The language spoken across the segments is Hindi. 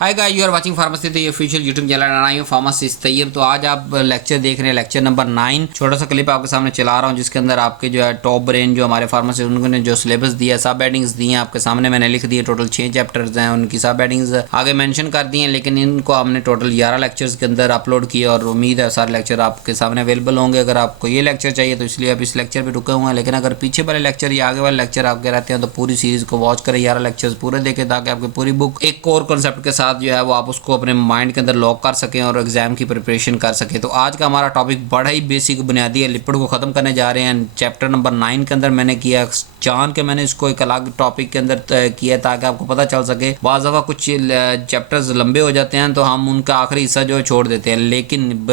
Hi guys, you are watching pharmacy the official YouTube channel and I am pharmacist Tayyab. तो आज आप लेक्चर देख रहे हैं, लेक्चर नंबर 9। छोटा सा क्लिप आपके सामने चला रहा हूं जिसके अंदर आपके जो है टॉप ब्रेन जो हमारे फार्मेसी उन्होंने जो सिलेबस दिया, सब हेडिंग्स दी हैं आपके सामने मैंने लिख दिए। टोटल 6 चैप्टर्स हैं, उनकी सब हेडिंग्स आगे मेंशन कर दी हैं, लेकिन इनको हमने टोटल 11 लेक्चर्स के अंदर अपलोड किया और उम्मीद है सारे लेक्चर आपके सामने अवेलेबल होंगे। अगर आपको ये लेक्चर चाहिए तो इसलिए आप इस लेक्चर पर रुके हुए हैं, लेकिन अगर पीछे वाले लेक्चर या आगे वाले लेक्चर आपके रहते हैं तो पूरी सीरीज को वॉच करें, 11 लेक्चर्स पूरे देखें ताकि आपकी पूरी बुक एक कोर कॉन्सेप्ट के साथ जो है वो आप उसको अपने माइंड के अंदर लॉक कर सकें और एग्जाम की प्रिपरेशन कर सकें। तो आज का हमारा टॉपिक बड़ा ही बेसिक बुनियादी है, लिपिड को ख़त्म करने जा रहे हैं। चैप्टर नंबर 9 के अंदर मैंने किया जान के मैंने इसको एक अलग टॉपिक के अंदर किया ताकि आपको पता चल सके। बाज़ दफ़ा कुछ चैप्टर्स लंबे हो जाते हैं तो हम उनका आखिरी हिस्सा जो है छोड़ देते हैं, लेकिन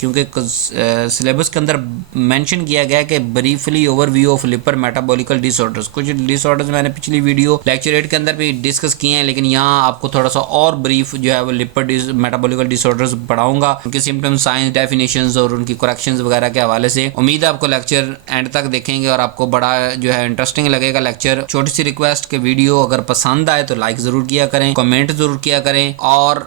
क्योंकि सिलेबस के अंदर मेंशन किया गया है कि briefly overview of lipid metabolical disorders. कुछ डिसऑर्डर्स मैंने पिछली वीडियो लेक्चर 8 के अंदर भी डिस्कस किए हैं, लेकिन यहाँ आपको थोड़ा सा और ब्रीफ जो है वो लिपिड मेटाबॉलिकल डिसऑर्डर्स पढ़ाऊंगा, उनके सिम्टम्स, साइंस, डेफिनेशंस और उनकी करेक्शंस वगैरह के हवाले से। उम्मीद है आपको लेक्चर एंड तक देखेंगे और आपको बड़ा जो है इंटरेस्टिंग लगेगा लेक्चर। छोटी सी रिक्वेस्ट के वीडियो अगर पसंद आए तो लाइक जरूर किया करें, कमेंट जरूर किया करें और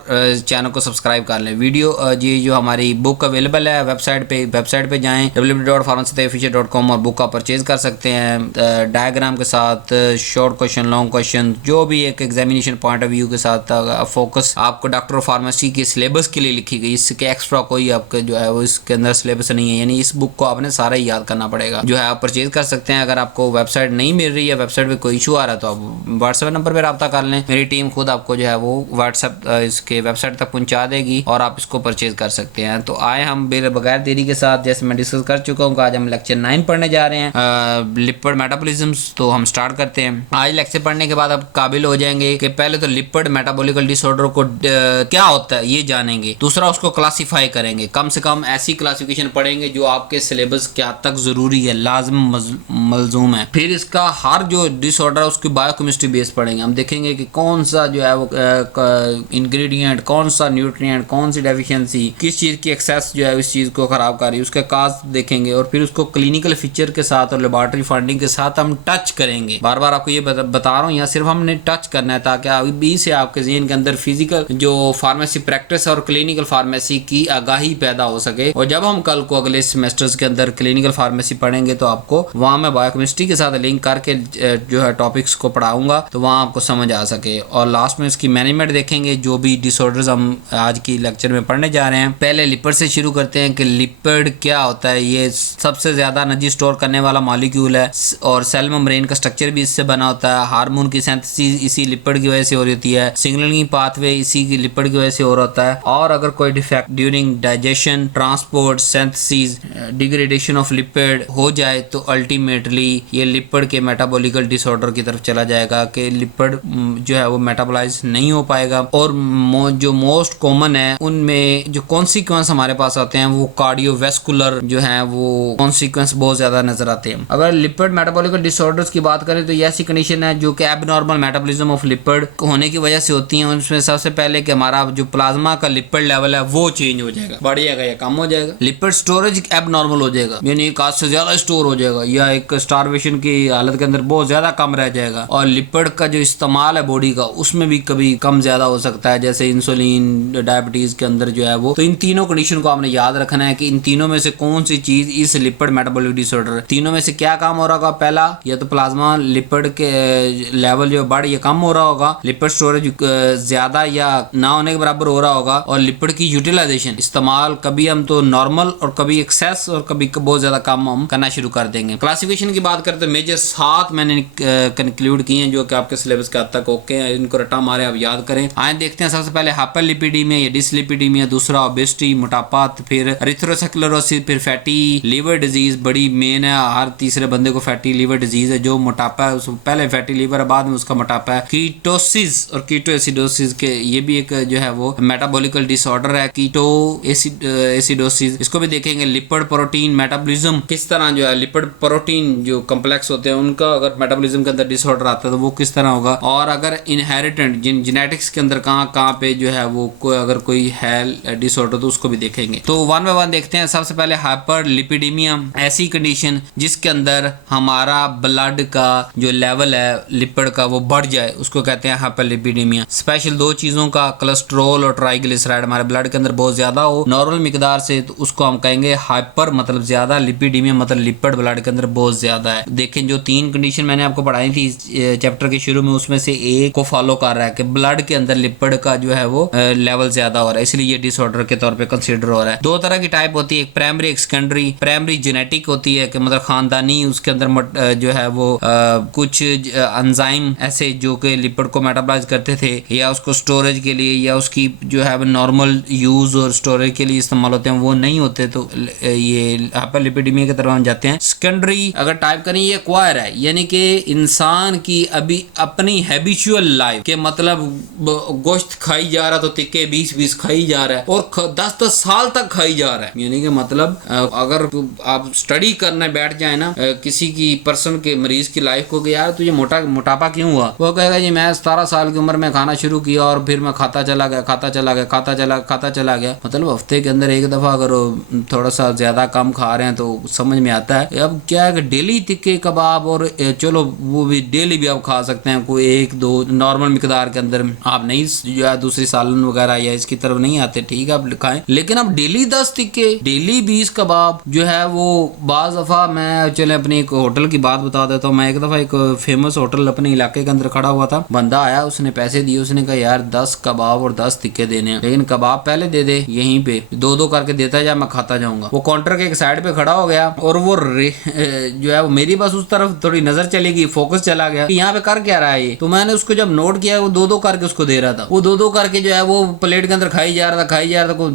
चैनल को सब्सक्राइब कर लें। वीडियो ये जो हमारी बुक अवेलेबल है वेबसाइट पे जाएं www.pharmacyofficial.com और बुक का परचेज कर सकते हैं डायग्राम के साथ, शॉर्ट क्वेश्चन, लॉन्ग क्वेश्चन, जो भी एक एग्जामिनेशन पॉइंट ऑफ व्यू के साथ फोकस आपको डॉक्टर ऑफ फार्मेसी के सिलेबस के लिए लिखी गई। इसके एक्स्ट्रा कोई आपके जो है वो इसके अंदर सिलेबस नहीं है, यानी इस बुक को आपने सारा ही याद करना पड़ेगा। जो है आप परचेज कर सकते हैं। अगर आपको वेबसाइट नहीं मिल रही है, वेबसाइट पे कोई इशू आ रहा है तो आप व्हाट्सएप नंबर पर रब्ता कर लें, मेरी टीम खुद आपको जो है वो व्हाट्सएप इसके वेबसाइट तक पहुंचा देगी और आप इसको परचेज कर सकते हैं। तो आए हम बगैर देरी के साथ, जैसे मैं डिस्कस कर चुका हूँ, आज हम लेक्चर 9 पढ़ने जा रहे हैं, लिपिड मेटाबॉलिज्म्स। तो हम स्टार्ट करते हैं। आज लेक्चर पढ़ने के बाद आप काबिल हो जाएंगे कि पहले तो लिपिड मेटाबॉलिकल डिसऑर्डर को क्या होता है ये जानेंगे, दूसरा उसको क्लासिफाई करेंगे, कम से कम ऐसी क्लासिफिकेशन पढ़ेंगे जो आपके सिलेबस के हद तक जरूरी है, लाजम मलजूम है। फिर इसका हर जो डिसऑर्डर है उसकी बायोकेमिस्ट्री बेस पढ़ेंगे। हम देखेंगे कि कौन सा जो है वो इंग्रेडिएंट, कौन सा न्यूट्रिएंट, कौन सी डेफिशिएंसी, किस चीज की एक्सेस जो है इस चीज को खराब कर रही है, उसके काज देखेंगे और फिर उसको क्लिनिकल फीचर के साथ और लेबोरेटरी फाइंडिंग के साथ हम टच करेंगे। बार बार आपको ये बता रहा हूँ, यहाँ सिर्फ हमने टच करना है ताकि अभी से आपके ज़हन के अंदर फिजिकल जो फार्मेसी प्रैक्टिस और क्लिनिकल फार्मेसी की आगाही पैदा हो सके। और जब हम कल को अगले सेमेस्टर्स के अंदर क्लिनिकल फार्मेसी पढ़ेंगे तो आपको वहाँ मैं बायोकेमिस्ट्री के साथ लिंक करके जो है टॉपिक्स को पढ़ाऊंगा तो वहाँ आपको समझ आ सके। और लास्ट में इसकी मैनेजमेंट देखेंगे, जो भी डिसऑर्डर्स हम आज की लेक्चर में पढ़ने जा रहे हैं। पहले लिपिड से शुरू करते हैं कि लिपिड क्या होता है। ये सबसे ज्यादा एनर्जी स्टोर करने वाला मॉलिक्यूल है और सेल मेम्ब्रेन का स्ट्रक्चर भी इससे बना होता है। हार्मोन की सिंथेसिस इसी लिपिड की वजह से हो रही होती है, सिग्नलिंग पाथवे इसी की लिपिड की वजह से हो रहा होता है। और अगर कोई defect during digestion, transport, synthesis, degradation of lipid हो जाए तो अल्टीमेटली ये लिपिड के मेटाबॉलिकल डिसऑर्डर की तरफ चला जाएगा कि लिपिड जो है वो मेटाबोलाइज नहीं हो पाएगा। और जो मोस्ट कॉमन है उनमें जो कॉन्सिक्वेंस हमारे पास आते हैं वो कार्डियोवैस्कुलर जो है वो कॉन्सिक्वेंस बहुत ज्यादा नजर आते हैं। अगर लिपिड मेटाबॉलिकल डिसऑर्डर्स की बात करें तो ये ऐसी कंडीशन है जो कि एबनॉर्मल मेटाबॉलिज्म ऑफ लिपिड होने की वजह से होती है। उसमें सबसे पहले कि हमारा जो प्लाज्मा का लिपिड लेवल है वो चेंज हो जाएगा, बढ़ जाएगा या कम हो जाएगा। लिपिड स्टोरेज एबनॉर्मल हो जाएगा, यानी एक आध से ज्यादा स्टोर हो जाएगा या एक स्टारवेशन की हालत के अंदर बहुत ज्यादा कम रह जाएगा। और लिपिड का जो इस्तेमाल है बॉडी का उसमें भी कभी कम ज्यादा हो सकता है, जैसे इंसुलिन, डायबिटीज के अंदर जो है वो। तो इन तीनों कंडीशन को आपने याद रखना है कि इन तीनों में से कौन सी चीज इस लिपिड मेटाबॉलिक डिसऑर्डर, तीनों में से क्या काम हो रहा होगा। पहला, या तो प्लाज्मा लिपिड के लेवल जो बढ़ या कम हो रहा होगा, लिपिड स्टोरेज ज्यादा या ना होने के बराबर हो रहा होगा, और लिपिड की यूटिलाइजेशन, इस्तेमाल कभी हम तो नॉर्मल और कभी एक्सेस और कभी बहुत ज्यादा कम हम करना शुरू कर देंगे। क्लासिफिकेशन की बात करते हैं, मेजर 7 मैंने कंक्लूड किए हैं जो कि आपके सिलेबस के हद तक ओके हैं, इनको रटा मारे आप याद करें। आए देखते हैं सबसे पहले हाइपरलिपिडीमिया या डिसलिपिडीमिया, दूसरा ओबेसिटी मोटापा, फिर एरिथ्रोसेक्लरोसिस, फिर फैटी लिवर डिजीज बड़ी मेन है, हर तीसरे बंदे को फैटी लिवर डिजीज है। जो मोटापा है उसको पहले फैटी लिवर है, बाद में उसका मोटापा है। कीटोसिस और कीटो एसिडोसिस के ये भी एक जो है वो मेटाबॉलिकल डिसऑर्डर है, कीटो एसिडोसिस, इसको भी देखेंगे। लिपिड प्रोटीन मेटाबॉलिज्म, किस तरह जो है लिपिड प्रोटीन जो कॉम्प्लेक्स होते हैं उनका अगर मेटाबॉलिज्म के अंदर डिसऑर्डर आता है तो वो किस तरह होगा। और अगर इनहेरिटेंट जेनेटिक्स के अंदर कहाँ पे जो है वो अगर कोई है डिसऑर्डर तो उसको भी देखेंगे। तो 1 बाय 1 देखते हैं। सबसे पहले हाइपरलिपिडीमिया, ऐसी कंडीशन जिसके अंदर हमारा ब्लड का जो लेवल है लिपिड का वो बढ़ जाए, उसको कहते हैं हाइपरलिपिडीमिया। स्पेशल दो चीजों का, कोलेस्ट्रॉल और ट्राइग्लिसराइड हमारे ब्लड के अंदर बहुत ज्यादा हो नॉर्मल मिकदार से, तो उसको हम कहेंगे हाइपर मतलब ज्यादा, लिपिडीमिया मतलब लिपिड ब्लड के अंदर बहुत ज्यादा है। देखें जो 3 कंडीशन मैंने आपको पढ़ाई थी चैप्टर के शुरू में, उसमें से एक को फॉलो कर रहा है कि ब्लड के अंदर लिपिड का जो है वो लेवल ज्यादा हो रहा है, इसलिए ये डिसऑर्डर के तौर पे कंसीडर हो रहा है। 2 तरह की टाइप होती है, एक प्राइमरी एक सेकेंडरी। प्राइमरी जेनेटिक होती है कि मतलब खानदानी, उसके अंदर जो है वो कुछ एंजाइम ऐसे जो कि लिपिड को मेटाबॉलाइज करते थे या उसको स्टोरेज के लिए या उसकी जो है नॉर्मल यूज और स्टोरेज के लिए इस्तेमाल होते हैं, वो नहीं होते, तो ये हाइपरलिपिडेमिया की तरफ हम जाते हैं। सेकेंडरी अगर टाइप करें, ये एक्वायर है, यानी कि इंसान की अभी अपनी हैबिचुअल लाइफ के मतलब गोश्त खाई जा रहा तो तिक्के 20-20 खाई जा रहा है और 10-10 साल तक खाई जा रहा है। यानी कि मतलब अगर आप स्टडी करने बैठ जाए ना किसी की पर्सन के मरीज की लाइफ को कि यार तुझे मोटापा क्यों हुआ, वो कहेगा जी मैं 17 साल की उम्र में खाना शुरू किया और फिर मैं खाता चला गया। मतलब हफ्ते के अंदर एक दफा अगर थोड़ा सा ज्यादा कम खा रहे हैं तो समझ में आता है। अब क्या है कि डेली तिक्के कबाब और चलो वो भी डेली भी आप खा सकते हैं, कोई 1-2 नॉर्मल मिकदार के अंदर, आप नहीं जो है दूसरी सालन वगैरह या इसकी तरफ नहीं आते, ठीक है आप खाएं, लेकिन अब डेली 10 तिक्के, डेली 20 कबाब जो है वो बाज दफा मैं चले अपनी एक होटल की बात बता देता हूँ। मैं एक दफा एक फेमस होटल अपने इलाके के अंदर खड़ा हुआ था, बंदा आया, उसने पैसे दिए, उसने कहा यार 10 कबाब और 10 तिक्के देने हैं, लेकिन कबाब पहले दे दे, यहीं पे 2-2 करके देता जा, मैं खाता जाऊंगा। वो काउंटर के एक साइड पे खड़ा हो गया और वो जो है वो मेरी बस उस तरफ थोड़ी नजर चली गई, फोकस चला गया कि यहाँ पे कर क्या रहा है ये, तो मैंने उसको जब नोट किया वो 2-2 करके उसको दे रहा था, वो 2-2 करके जो है वो प्लेट के अंदर खाई जा रहा था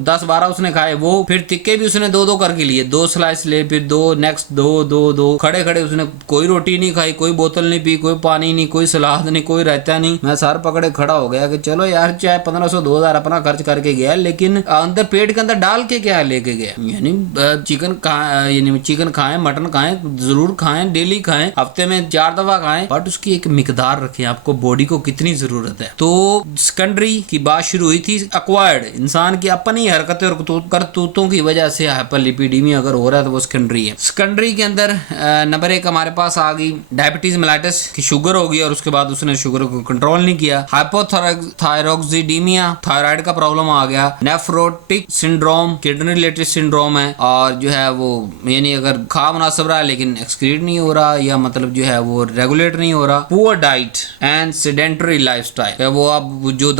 10-12 उसने खाए, वो फिर तिक्के भी उसने 2-2 करके लिए, 2 स्लाइस ले, फिर 2 नेक्स्ट 2 खड़े उसने कोई रोटी नहीं खाई, कोई बोतल नहीं पी, कोई पानी नहीं, कोई सलाद नहीं, कोई रायता नहीं। मैं सर पकड़े खड़ा हो गया कि चलो यार चाहे 1500-2000 अपना खर्च करके गया, लेकिन अंदर पेट के अंदर डाल के क्या लेके गया, यानी चिकन खाएं, मटन खाएं, जरूर खाएं, डेली खाएं, हफ्ते में 4 दफा खाएं, बट उसकी एक मिकदार रखें, आपको बॉडी को कितनी जरूरत है। तो सेकेंडरी की बात शुरू हुई थी, एक्वायर्ड इंसान की अपनी हरकतें और करतूतों की वजह से हाइपरलिपिडेमिया अगर हो रहा है तो वो सेकेंडरी है। सेकेंडरी के अंदर नंबर 1 हमारे पास आ गई डायबिटीज मेलाइटिस की शुगर होगी और उसके बाद उसने शुगर को कंट्रोल नहीं किया। हाइपोथायरॉक्सिडीमिया, थायराइड का प्रॉब्लम आ गया। Nephrotic syndrome, kidney related syndrome है, और जो है वो यानी अगर खा मुनासिब रहा है लेकिन एक्सक्रीट नहीं हो रहा, या मतलब जो है वो रेगुलेट नहीं हो रहा। Poor diet and sedentary lifestyle, वो अब जो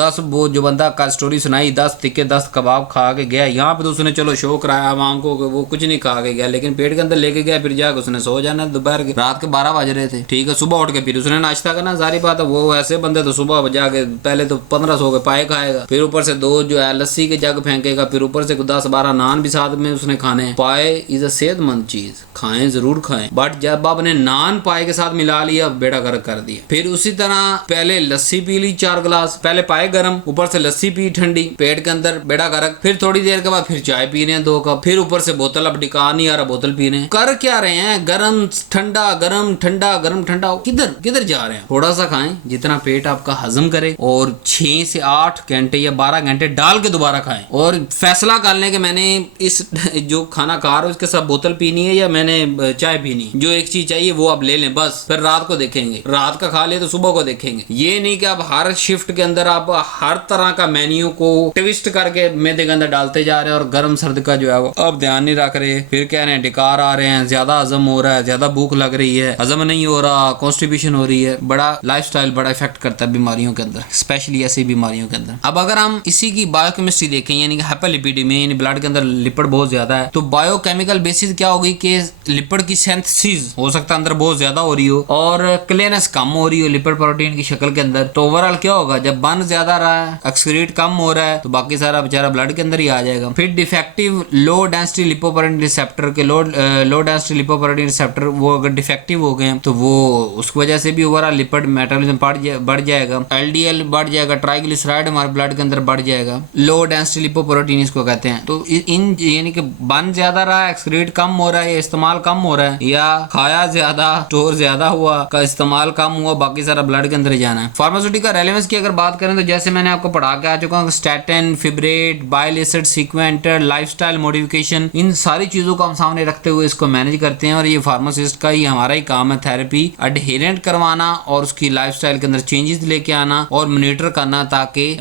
बंदा का स्टोरी सुनाई 10 तिक्के 10 कबाब खा के गया, यहाँ पे तो उसने चलो शो कराया आवाम को वो कुछ नहीं खा के गया, लेकिन पेट के अंदर लेके गया, फिर जाकर उसने सो जाना, दोपहर के रात के 12 बज रहे थे, ठीक है, सुबह उठ के फिर उसने नाश्ता करना, सारी बात है। वो ऐसे बंदे तो सुबह जाके पहले तो 1500 के पाए खाएगा, फिर ऊपर से 2 जो है लस्सी के जग फेंकेगा, फिर ऊपर से 10-12 नान भी साथ में उसने खाने। पाए इज अ सेहतमंद चीज, खाएं जरूर खाएं, बट जब आपने नान पाए के साथ मिला लिया बेड़ा गर्क कर दिया। फिर उसी तरह पहले लस्सी पी ली 4 गिलास, पहले पाए गर्म, ऊपर से लस्सी पी ठंडी, पेट के अंदर बेड़ा गर्क, फिर थोड़ी देर के बाद फिर चाय पी रहे हैं 2 कप, फिर ऊपर से बोतल, अब डिका नहीं आ रहा बोतल पी रहे हैं, कर क्या रहे हैं, गरम ठंडा गरम ठंडा गरम ठंडा, किधर जा रहे हैं। थोड़ा सा खाएं जितना पेट आपका हजम करे, और 6 से 8 घंटे या 12 घंटे डाल के दोबारा खाएं, और फैसला कर लें कि मैंने इस जो खाना खा रहा हूं उसके साथ बोतल पीनी है या मैंने चाय पीनी, जो एक चीज चाहिए वो आप ले लें, बस फिर रात को देखेंगे, रात का खा ले तो सुबह को देखेंगे। ये नहीं कि आप हर शिफ्ट के अंदर आप हर तरह का मेन्यू को ट्विस्ट करके मैदे के अंदर डालते जा रहे हैं और गर्म सर्द का जो है वो अब ध्यान नहीं रख रहे, फिर कह रहे हैं डिकार आ रहे हैं, ज्यादा हजम हो रहा है, ज्यादा भूख लग रही है, हजम नहीं हो रहा, कॉन्स्टिपेशन हो रही है। बड़ा लाइफस्टाइल बड़ा इफेक्ट करता है बीमारियों के अंदर, स्पेशली ऐसी बीमारियों के अंदर। अब अगर हम इसी की बायोकेमिस्ट्री देखें, यानी कि हाइपरलिपिडेमिया यानी ब्लड के अंदर लिपिड बहुत ज्यादा है, तो बायोकेमिकल बेसिस क्या होगी कि लिपिड की सिंथेसिस हो सकता है अंदर बहुत ज्यादा हो रही हो और क्लीनेस कम हो रही हो लिपिड प्रोटीन की शक्ल के अंदर, तो ओवरऑल क्या होगा, जब बर्न ज्यादा रहा है, एक्सक्रीट कम हो रहा है, तो बाकी सारा बेचारा ब्लड के अंदर ही आ जाएगा। फिर defective low density lipoprotein receptor के लो डेंसिटी लिपोप्रोटीन रिसेप्टर वो अगर डिफेक्टिव हो गए तो वो उसकी वजह से भी ओवरऑल लिपिड मेटाबॉलिज्म बढ़ जाएगा, एलडीएल बढ़ जाएगा, ट्राइग्लिसराइड हमारे ब्लड के अंदर बढ़ जाएगा, लो डेंसिटी लिपोप्रोटीन इसको कहते हैं। तो इन यानी कि बर्न ज्यादा रहा है, एक्सक्रीट कम हो रहा है, या इस्तेमाल कम हो रहा है, या खाया ज्यादा, स्टोर ज्यादा हुआ, का इस्तेमाल कम हुआ, बाकी सारा ब्लड के अंदर ही जाना है। फार्मास्यूटिकल रेलेवेंस की अगर बात करें तो जैसे मैंने आपको पढ़ा के आ चुका हूँ, statin, fibrate, bile acid sequestrant, lifestyle modification, इन सारी चीजों को हम सामने रखते हुए इसको मैनेज करते हैं, और ये फार्मासिस्ट का ही हमारा ही काम है थेरेपी एडहेरेंट करवाना और उसकी लाइफस्टाइल के अंदर चेंजेस लेके आना और मॉनिटर मॉनिटर करना ताकि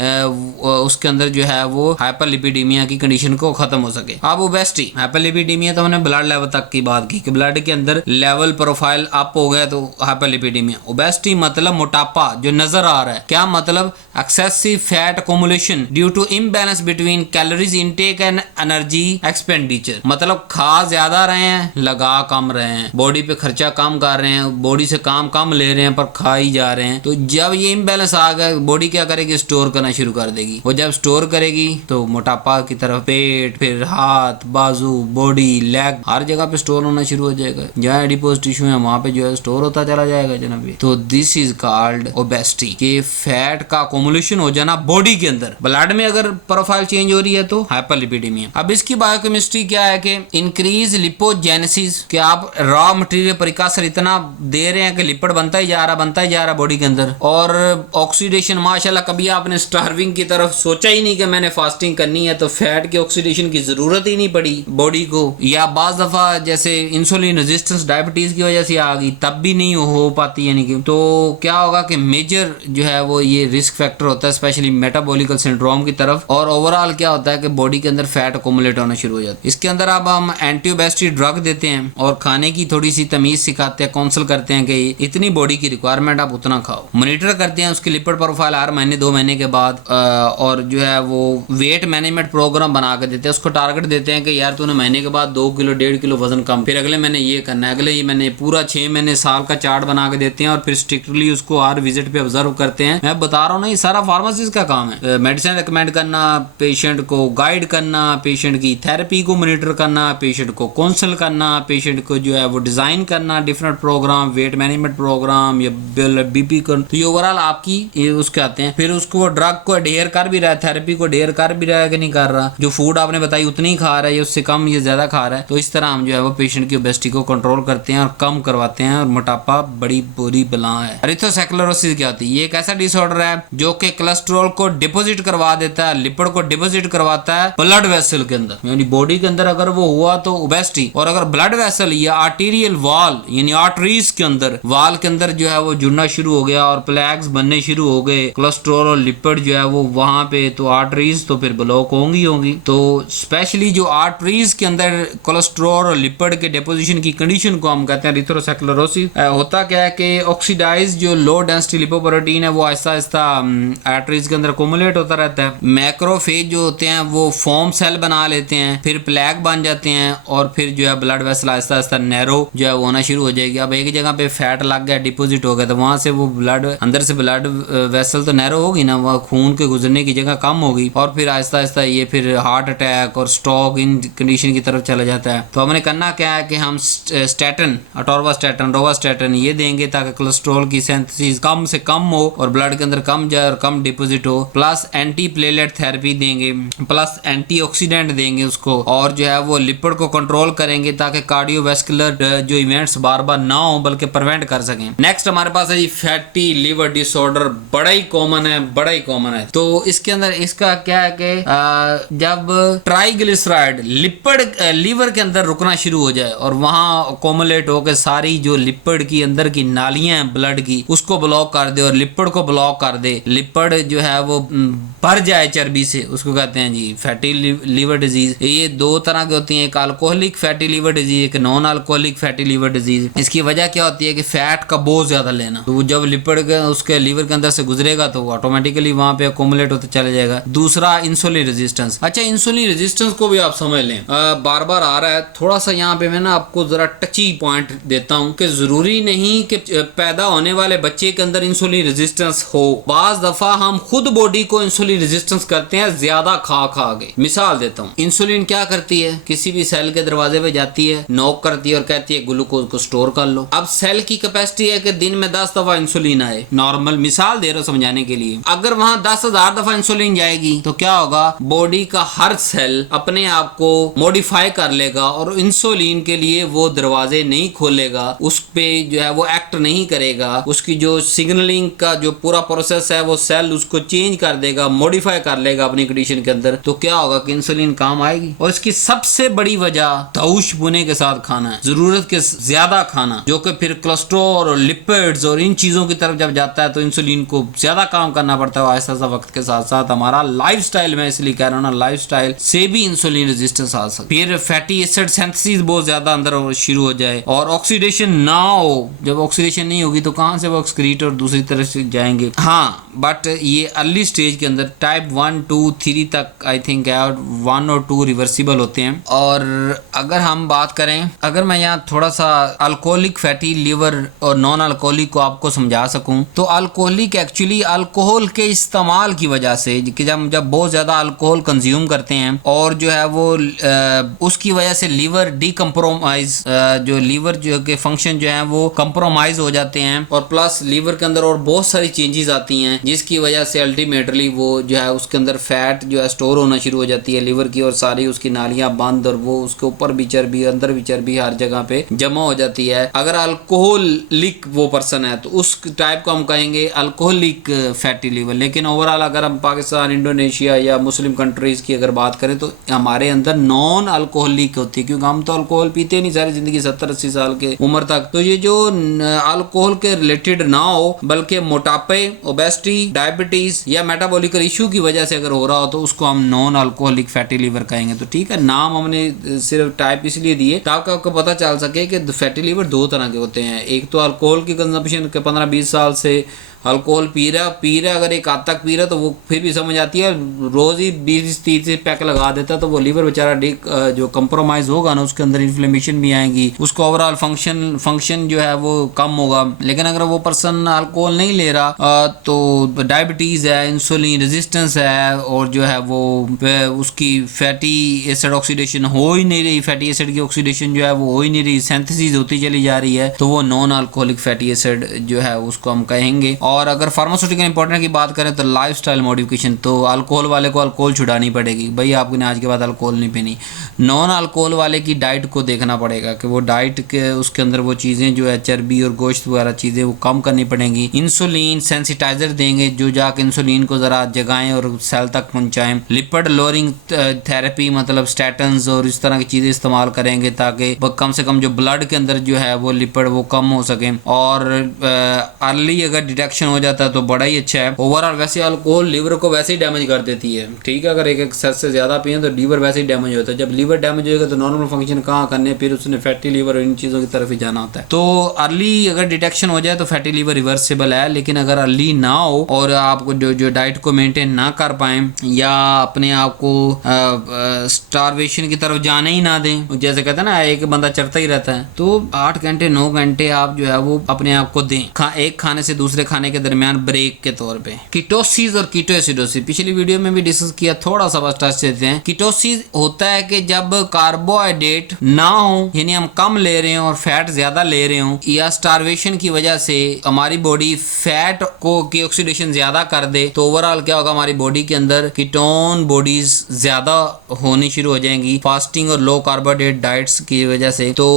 उसके अंदर जो है वो हाइपरलिपिडीमिया की कंडीशन को खत्म हो सके। अब ओबेसिटी, हाइपरलिपिडीमिया तो हमने ब्लड लेवल तक की बात की कि ब्लड के अंदर लेवल प्रोफाइल अप हो गया तो हाइपरलिपिडीमिया। ओबेसिटी मतलब मोटापा जो नजर आ रहा है, क्या मतलब excessive fat accumulation due to imbalance between calories intake and energy expenditure, मतलब खा ज्यादा रहे हैं लगा कम रहे हैं, बॉडी पे खर्चा कम कर रहे हैं, बॉडी से काम कम ले रहे हैं पर खा ही जा रहे हैं। तो जब ये इम्बैलेंस आ गया, बॉडी क्या करेगी, स्टोर करना शुरू कर देगी। वो जब स्टोर करेगी तो मोटापा की तरफ पेट, फिर हाथ, बाजू, बॉडी, लेग, हर जगह पे स्टोर होना शुरू हो जाएगा। जहाँ एडिपोज टिश्यू है वहां पे जो है स्टोर होता चला जाएगा जनाबी। तो दिस इज कॉल्ड ओबेसिटी, कि फैट का अकोमुलेशन हो जाना बॉडी के अंदर। ब्लड में अगर प्रोफाइल चेंज हो रही है तो हाइपरलिपिडीमिया। अब इसकी बायोकेमिस्ट्री क्या है कि इंक्रीज लिपोजेनेसिस, कि आप रॉ मटेरियल प्रिकॉसर इतना दे रहे हैं कि लिपिड बनता ही जा रहा बॉडी के अंदर। और ऑक्सीडेशन, माशाल्लाह कभी आपने स्टार्विंग की तरफ सोचा ही नहीं कि मैंने फास्टिंग करनी है तो फैट के ऑक्सीडेशन की जरूरत ही नहीं पड़ी बॉडी को। या बाज दफा जैसे इंसुलिन रेजिस्टेंस डायबिटीज की वजह से आ गई तब भी नहीं हो पाती, यानी कि तो क्या होगा कि मेजर जो है वो ये रिस्क फैक्टर होता है स्पेशली मेटाबॉलिकल सिंड्रोम की तरफ। और ओवरऑल क्या होता है कि बॉडी के अंदर फैट अकोमुलेट होना शुरू हो जाता है। इसके अंदर अब हम एंटी ओबेसिटी ड्रग देते हैं और खाने की थोड़ी सी तमीज सिखाते हैं, काउंसिल करते हैं कि इतनी बॉडी की रिक्वायरमेंट आप उतना खाओ। मॉनिटर करते हैं उसकी लिपिड प्रोफाइल हर महीने 2 महीने के बाद, और जो है वो वेट मैनेजमेंट प्रोग्राम बना के देते हैं। उसको टारगेट देते हैं कि यार तूने महीने के बाद 2 किलो 1.5 किलो वजन कम, फिर अगले महीने ये करना है, अगले ये महीने पूरा 6 महीने साल का चार्ट बना के देते हैं और फिर स्ट्रिक्टली उसको हर विजिट पे ऑब्जर्व करते हैं। मैं बता रहा हूँ ना, ये सारा फार्मासिस्ट का काम है। मेडिसिन रिकमेंड करना, पेशेंट को गाइड करना, पेशेंट की थेरेपी को मॉनिटर करना, पेशेंट को काउंसिल करना, पेशेंट को जो है वो डिजाइन करना different program, weight management program या बीपी कर, तो ये ओवरऑल आपकी ये उसके आते हैं। फिर उसको ड्रग को अडेयर कर भी रहा है, थेरेपी को अडेयर कर भी रहा है कि नहीं कर रहा, जो फूड आपने बताई उतनी ही खा रहा है या उससे कम या ज्यादा खा रहा है। तो इस तरह हम जो है वो पेशेंट की ओबेसिटी को कंट्रोल करते हैं और कम करवाते हैं। और मोटापा बड़ी बुरी बला है। एरिथ्रोसेक्लेरोसिस क्या होती है? ये एक ऐसा डिसऑर्डर है जो कि कोलेस्ट्रॉल को डिपोजिट करवा देता है, लिपिड को डिपोजिट करवाता है ब्लड वेसल के अंदर, यानी बॉडी के अंदर अगर वो हुआ तो ओबेसिटी। और अगर ब्लड वेसल या आर्टीरियल वॉल यानी आर्टरीज के अंदर, वाल के अंदर जो है वो जुड़ना शुरू हो गया और प्लैग्स बनने शुरू हो गए, कोलेस्ट्रॉल और लिपिड जो है वो वहां पे, तो आर्टरीज तो फिर ब्लॉक होंगी। तो स्पेशली जो आर्टरीज के अंदर कोलेस्ट्रॉल और लिपिड के डिपोजिशन की कंडीशन को हम कहते हैं एरिथ्रोसेक्लेरोसिस। होता क्या है कि ऑक्सीडाइज जो लो डेंसिटी लिपोप्रोटीन है वो आहिस्ता आहिस्ता आर्टरीज के अंदर अकोमुलेट होता रहता है। मैक्रोफेज जो होते हैं वो फोम सेल बना लेते हैं, फिर प्लैग बन जाते हैं और फिर जो है blood vessel Aahista Aahista narrow जो है वो होना शुरू हो जाएगी। अब एक जगह पे फैट लग गया, डिपोजिट हो गया, तो वहां से वो ब्लड अंदर से ब्लड वेसल तो नैरो होगी ना, वह खून के गुजरने की जगह कम होगी और फिर आहिस्ता आहिस्ता ये फिर हार्ट अटैक और स्ट्रोक इन कंडीशन की तरफ चला जाता है। तो हमने करना क्या है कि हम स्टैटिन, अटोरवास्टैटिन, रोवास्टैटिन ये देंगे ताकि कोलेस्ट्रॉल की सिंथेसिस कम से कम हो और ब्लड के अंदर कम जाए और कम डिपोजिट हो। प्लस एंटी प्लेटलेट थेरेपी देंगे, प्लस एंटीऑक्सीडेंट देंगे उसको, और जो है वो लिपिड को कंट्रोल करेंगे ताकि कार्डियोवैस्कुलर जो इवेंट्स बार बार ना हो बल्कि प्रिवेंट कर सकें। नेक्स्ट हमारे पास है जी फैटी लिवर डिसऑर्डर, बड़ा ही कॉमन है। तो इसके अंदर इसका क्या है कि जब ट्राइग्लिसराइड लिपिड लीवर के अंदर रुकना शुरू हो जाए और वहां अकोमुलेट होकर सारी जो लिपिड की अंदर की नालियां हैं ब्लड की उसको ब्लॉक कर दे और लिपिड को ब्लॉक कर दे, लिपिड जो है वो भर जाए चर्बी से, उसको कहते हैं जी फैटी लीवर डिजीज। ये 2 तरह की होती हैं, एक अल्कोहलिक फैटी लीवर डिजीज, एक non alcoholic fatty liver disease. इसकी वजह क्या होती है कि फैट का बहुत ज्यादा लेना, तो जब लिपिड उसके लीवर के अंदर से गुजरेगा तो ऑटोमेटिकली वहां पे अकोमुलेट होते चले जाएगा। दूसरा इंसुलिन रेजिस्टेंस। अच्छा, इंसुलिन रेजिस्टेंस को भी आप समझ लें, बार बार आ रहा है, थोड़ा सा यहाँ पे मैं ना आपको जरा टची पॉइंट देता हूँ कि जरूरी नहीं कि पैदा होने वाले बच्चे के अंदर इंसुलिन रेजिस्टेंस हो। बाज दफा हम खुद बॉडी को इंसुलिन रेजिस्टेंस करते हैं ज्यादा खा के। मिसाल देता हूँ, इंसुलिन क्या करती है, किसी भी सेल के दरवाजे पे जाती है, नॉक करती है और कहती है ग्लूकोज को स्टोर कर लो। अब सेल की कैपेसिटी है कि दिन में 10 दफा इंसुलिन आए, नॉर्मल मिसाल दे रहा हूं समझाने के लिए। अगर वहां 10,000 दफा इंसुलिन जाएगी तो क्या होगा, बॉडी का हर सेल अपने आप को मॉडिफाई कर लेगा और इंसुलिन के लिए वो दरवाजे नहीं खोलेगा, उस पे जो है वो एक्ट नहीं करेगा, उसकी जो सिग्नलिंग का जो पूरा प्रोसेस है वो सेल उसको चेंज कर देगा, मॉडिफाई कर लेगा अपनी कंडीशन के अंदर। तो क्या होगा कि इंसुलिन काम आएगी। और इसकी सबसे बड़ी वजह धौष बुने के साथ खाना है, जरूरत के ज्यादा खाना, जो कि फिर कोलेस्ट्रॉल और लिपिड्स और इन चीजों की तरफ जब जाता है तो इंसुलिन को ज्यादा काम करना पड़ता है आहिस्ता आहिस्ता वक्त के साथ साथ हमारा लाइफस्टाइल, में इसलिए कह रहा हूँ ना, लाइफस्टाइल से भी इंसुलिन रेजिस्टेंस आ सकती है। फिर फैटी एसिड सिंथेसिस बहुत ज्यादा अंदर शुरू हो जाए और ऑक्सीडेशन ना हो, जब ऑक्सीडेशन नहीं होगी तो कहाँ से वो एक्सक्रीट और दूसरी तरफ से जाएंगे। हाँ, बट ये अर्ली स्टेज के अंदर टाइप 1, 2, 3 तक आई थिंक 1 और 2 रिवर्सिबल होते हैं। और अगर हम बात करें, अगर मैं यहाँ थोड़ा सा अल्कोहलिक फैटी लीवर और नॉन अल्कोहलिक को आपको समझा सकूं, तो अल्कोहलिक एक्चुअली अल्कोहल के इस्तेमाल की वजह से कि जब बहुत ज़्यादा अल्कोहल कंज्यूम करते हैं और जो है वो उसकी वजह से लीवर डिकम्प्रोमाइज, जो लीवर जो के फंक्शन जो है वो कंप्रोमाइज हो जाते हैं और प्लस लीवर के अंदर और बहुत सारी चेंजेस आती हैं जिसकी वजह से अल्टीमेटली वो जो है उसके अंदर फैट जो है स्टोर होना शुरू हो जाती है लीवर की और सारी उसकी नालियां बंद और वो उसके ऊपर भी चर्बी अंदर भी चर्बी हर जगह पे जमा हो जाती है। अगर अल्कोहलिक वो पर्सन है तो उस टाइप को हम कहेंगे अल्कोहलिक फैटी लीवर। लेकिन ओवरऑल अगर हम पाकिस्तान, इंडोनेशिया या मुस्लिम कंट्रीज की अगर बात करें तो हमारे अंदर नॉन अल्कोहलिक होती है, क्योंकि हम तो अल्कोहल पीते नहीं सारी जिंदगी 70-80 साल के उम्र तक। तो ये जो अल्कोहल के रिलेटेड ना हो बल्कि मोटापे, ओबेसिटी, डायबिटीज या मेटाबॉलिक इशू की वजह से अगर हो रहा हो तो उसको हम नॉन अल्कोहलिक फैटी लीवर कहेंगे। तो ठीक है, नाम हमने सिर्फ टाइप इसलिए दिए ताकि आपको पता चल सके कि फैटी लीवर 2 तरह के होते हैं। एक तो अल्कोहल की कंजम्पशन के 15-20 साल से अल्कोहल पी रहा अगर एक हद तक पी रहा तो वो फिर भी समझ आती है, रोज ही 20-30 पैक लगा देता तो वो लीवर बेचारा जो कंप्रोमाइज होगा ना, उसके अंदर इन्फ्लेमेशन भी आएगी, उसको ओवरऑल फंक्शन जो है वो कम होगा। लेकिन अगर वो पर्सन अल्कोहल नहीं ले रहा तो डायबिटीज है, इंसुलिन रेजिस्टेंस है और जो है वो उसकी फैटी एसिड ऑक्सीडेशन हो ही नहीं रही, फैटी एसिड की ऑक्सीडेशन जो है वो हो ही नहीं रही, सिंथेसिस होती चली जा रही है, तो वो नॉन अल्कोहलिक फैटी एसिड जो है उसको हम कहेंगे। और अगर फार्मास्यूटिकल इंपॉर्टेंट की बात करें तो लाइफस्टाइल मॉडिफिकेशन, तो अल्कोहल वाले को अल्कोहल छुड़ानी पड़ेगी, भाई आपने आज के बाद अल्कोहल नहीं पीनी। नॉन अल्कोहल वाले की डाइट को देखना पड़ेगा कि वो डाइट के उसके अंदर वो चीज़ें जो है चर्बी और गोश्त वगैरह चीज़ें वो कम करनी पड़ेंगी। इंसुलिन सेंसिटाइजर देंगे जो जाकर इंसुलिन को ज़रा जगाएं और सेल तक पहुँचाएँ। लिपिड लोअरिंग थेरेपी मतलब स्टैटन्स और इस तरह की चीज़ें इस्तेमाल करेंगे ताकि कम से कम जो ब्लड के अंदर जो है वो लिपिड वो कम हो सके। और अर्ली अगर डिटेक्शन हो जाता है तो बड़ा ही अच्छा है। ओवरऑल वैसे अल्कोहल लीवर को वैसे ही डैमेज कर देती है, ठीक है, अगर एक सेट से ज्यादा पिए तो लीवर वैसे ही डैमेज होता है। जब लीवर डैमेज होगा तो नॉर्मल फंक्शन कहाँ करने, फिर उसने फैटी लीवर और इन चीजों की तरफ ही जाना होता है। तो अर्ली अगर डिटेक्शन हो जाए तो फैटी लीवर रिवर्सिबल है, लेकिन अगर अर्ली ना हो और आपको जो डाइट को मेंटेन ना कर पाए या अपने आप को स्टारवेशन की तरफ जाने ही ना दें, जैसे कहते हैं ना एक बंदा चढ़ता ही रहता है, तो 8 घंटे 9 घंटे आप जो है वो अपने आप को दें, एक खाने से दूसरे खाने के दरमियान ब्रेक के तौर पे। कीटोसिस और कीटोएसिडोसिस पिछली वीडियो में भी डिस्कस किया, थोड़ा सा बस टच देते हैं। कीटोसिस होता है कि जब कार्बोहाइड्रेट ना हो, यानी हम कम ले रहे हो और फैट ज्यादा ले रहे हो, या स्टारवेशन की वजह से हमारी बॉडी फैट को की ऑक्सीडेशन ज्यादा कर दे, तो ओवरऑल क्या होगा, हमारी बॉडी के अंदर कीटोन बॉडीज ज्यादा होनी शुरू हो जाएंगी फास्टिंग और लो कार्बोहाइड्रेट डाइट्स की वजह से। तो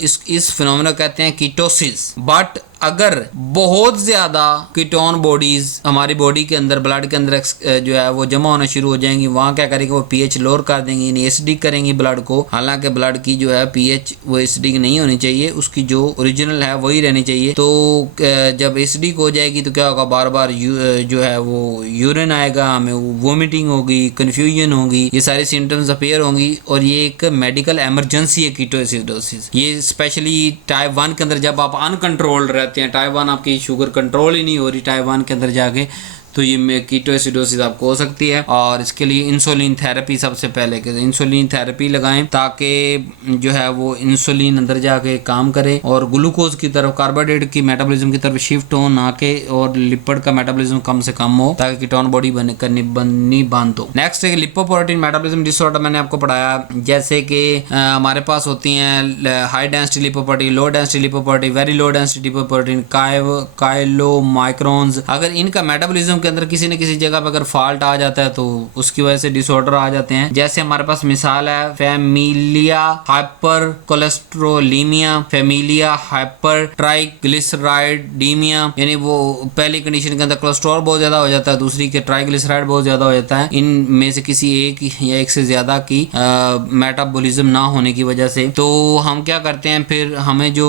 इस फिनोमेना कहते हैं कीटोसिस। बट अगर बहुत ज्यादा कीटोन बॉडीज हमारी बॉडी के अंदर ब्लड के अंदर जो है वो जमा होना शुरू हो जाएंगी, वहाँ क्या करेंगे, वो पीएच लोअर कर देंगी, यानी एसिडिक करेंगी ब्लड को। हालांकि ब्लड की जो है पीएच वो एसिडिक नहीं होनी चाहिए, उसकी जो ओरिजिनल है वही रहनी चाहिए। तो जब एसिडिक हो जाएगी तो क्या होगा, बार बार जो है वो यूरिन आएगा, हमें वोमिटिंग होगी, कन्फ्यूजन होगी, ये सारी सिम्टम्स अपेयर होंगी और ये एक मेडिकल एमरजेंसी है कीटोएसिडोसिस। ये स्पेशली टाइप 1 के अंदर जब आप अनकंट्रोल्ड रहते हैं, टाइप 1 आपकी शुगर कंट्रोल ही नहीं हो रही टाइप 1 के अंदर जाके, तो ये कीटोएसिडोसिस आपको हो सकती है। और इसके लिए इंसुलिन थेरेपी सबसे पहले इंसुलिन थेरेपी लगाएं ताकि जो है वो इंसुलिन अंदर जाके काम करे और ग्लूकोज की तरफ, कार्बोहाइड्रेट की मेटाबॉलिज्म की तरफ शिफ्ट हो ना के, और लिपिड का मेटाबॉलिज्म कम से कम हो ताकि कीटोन बॉडी बननी बंद हो। नेक्स्ट है लिपोप्रोटीन मेटाबॉलिज्म डिसऑर्डर, मैंने आपको पढ़ाया, जैसे कि हमारे पास होती हैं high density lipoprotein, low density lipoprotein, very low density lipoprotein, Kylo microns. अगर इनका मेटाबॉलिज्म के अंदर किसी न किसी जगह पे अगर फॉल्ट आ जाता है तो उसकी वजह से डिसऑर्डर आ जाते हैं। जैसे हमारे पास मिसाल है familial hypercholesterolaemia, familial hypertriglyceridaemia, यानी वो पहली कंडीशन के अंदर कोलेस्ट्रॉल बहुत ज्यादा हो जाता है, दूसरी के ट्राइग्लिसराइड बहुत ज्यादा हो जाता है। इनमें से किसी एक या एक से ज्यादा की मेटाबॉलिज्म ना होने की वजह से। तो हम क्या करते हैं फिर, हमें जो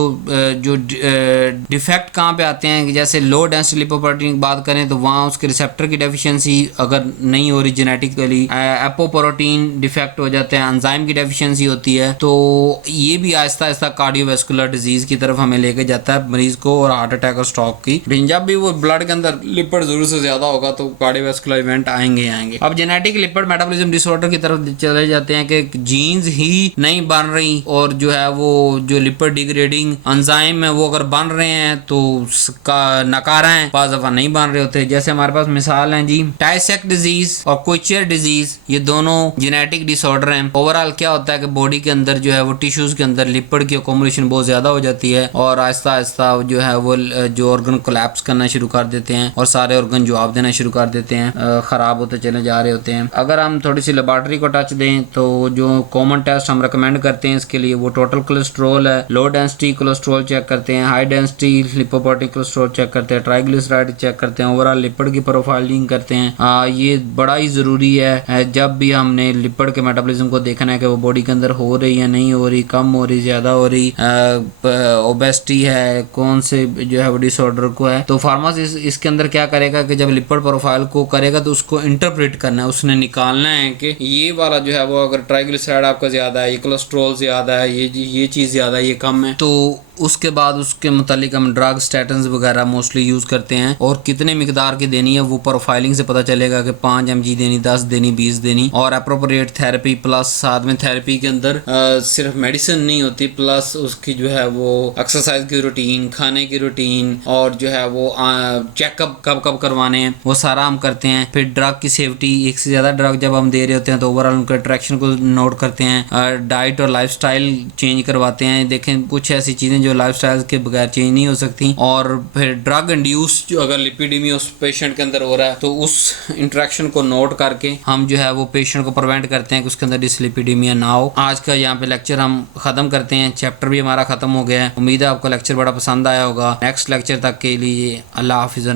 डिफेक्ट कहाँ पे आते हैं, जैसे लो डेंसिटी लिपोप्रोटीन की बात करें तो वहाँ उसके रिसेप्टर की डेफिशिएंसी अगर नहीं हो रही जेनेटिकली, एपोप्रोटीन डिफेक्ट हो जाते हैं, एंजाइम की डेफिशिएंसी होती है, तो ये भी आहिस्ता आहिस्ता कार्डियोवैस्कुलर डिजीज की तरफ हमें लेके जाता है मरीज को, और हार्ट अटैक और स्ट्रोक की। जब भी वो ब्लड के अंदर लिपिड जरूरत से ज्यादा होगा तो कार्डियोवैस्कुलर इवेंट आएंगे आएंगे। अब जेनेटिक लिपिड मेटाबॉलिज्म डिसऑर्डर की तरफ चले जाते हैं कि जीन्स ही नहीं बन रही और जो है वो जो लिपिड डिग्रेडिंग एंजाइम है वो अगर बन रहे हैं तो उसका नकारा है, पास दफा नहीं बन रहे होते। जैसे हमारे पास मिसाल है जी टाई सेक डिजीज और कोचियर डिजीज, ये दोनों जेनेटिक डिसऑर्डर हैं। ओवरऑल क्या होता है कि बॉडी के अंदर जो है वो टिश्यूज के अंदर लिपिड की अकोमोडेशन बहुत ज्यादा हो जाती है और आहिस्ता आहिस्ता जो है वो जो ऑर्गन कोलैप्स करना शुरू कर देते हैं और सारे ऑर्गन जवाब देना शुरू कर देते हैं, खराब होते चले जा रहे होते हैं। अगर हम थोड़ी सी लेबोरेटरी को टच दें तो जो कॉमन टेस्ट हम रिकमेंड करते हैं इसके लिए वो टोटल कोलेस्ट्रॉल है, लो डेंसिटी कोलेस्ट्रॉल चेक करते हैं, high density lipoprotein cholesterol check करते हैं, ट्राइग्लिसराइड चेक करते हैं, ओवरऑल लिपिड की प्रोफाइलिंग करते हैं। ये बड़ा ही जरूरी है जब भी हमने लिपिड के मेटाबॉलिज्म को देखना है कि वो बॉडी के अंदर हो रही है, नहीं हो रही, कम हो रही, ज्यादा हो रही, ओबेसिटी है, कौन से जो है वो डिसऑर्डर को है। तो फार्मासिस्ट इसके अंदर क्या करेगा कि जब लिपिड प्रोफाइल को करेगा तो उसको इंटरप्रेट करना है, उसने निकालना है कि ये वाला जो है वो अगर ट्राइग्लिसराइड आपका ज्यादा है, ये कोलेस्ट्रॉल ज्यादा है, ये चीज ज्यादा है, ये कम है, तो उसके बाद उसके मुतालिक हम ड्रग स्टैटिन्स वगैरह मोस्टली यूज़ करते हैं और कितने मिकदार की देनी है वो प्रोफाइलिंग से पता चलेगा कि 5 mg देनी, 10 देनी, 20 देनी। और अप्रोप्रिएट थेरेपी प्लस साथ में थेरेपी के अंदर सिर्फ मेडिसिन नहीं होती, प्लस उसकी जो है वो एक्सरसाइज की रूटीन, खाने की रूटीन और जो है वो चेकअप कब कब करवाने हैं वो सारा हम करते हैं। फिर ड्रग की सेफ्टी, एक से ज़्यादा ड्रग जब हम दे रहे होते हैं तो ओवरऑल उनके इंटरेक्शन को नोट करते हैं, डाइट और लाइफ स्टाइल चेंज करवाते हैं। देखें कुछ ऐसी चीज़ें जो लाइफस्टाइल के बगैर चेंज नहीं हो सकती। और फिर ड्रग इंड्यूस जो अगर लिपिडीमिया उस पेशेंट के अंदर हो रहा है तो उस इंटरेक्शन को नोट करके हम जो है वो पेशेंट को प्रिवेंट करते हैं कि उसके अंदर डिसलिपिडीमिया ना हो। आज का यहाँ पे लेक्चर हम खत्म करते हैं, चैप्टर भी हमारा खत्म हो गया है। उम्मीद है आपको लेक्चर बड़ा पसंद आया होगा। नेक्स्ट लेक्चर तक के लिए अल्लाह हाफिज़।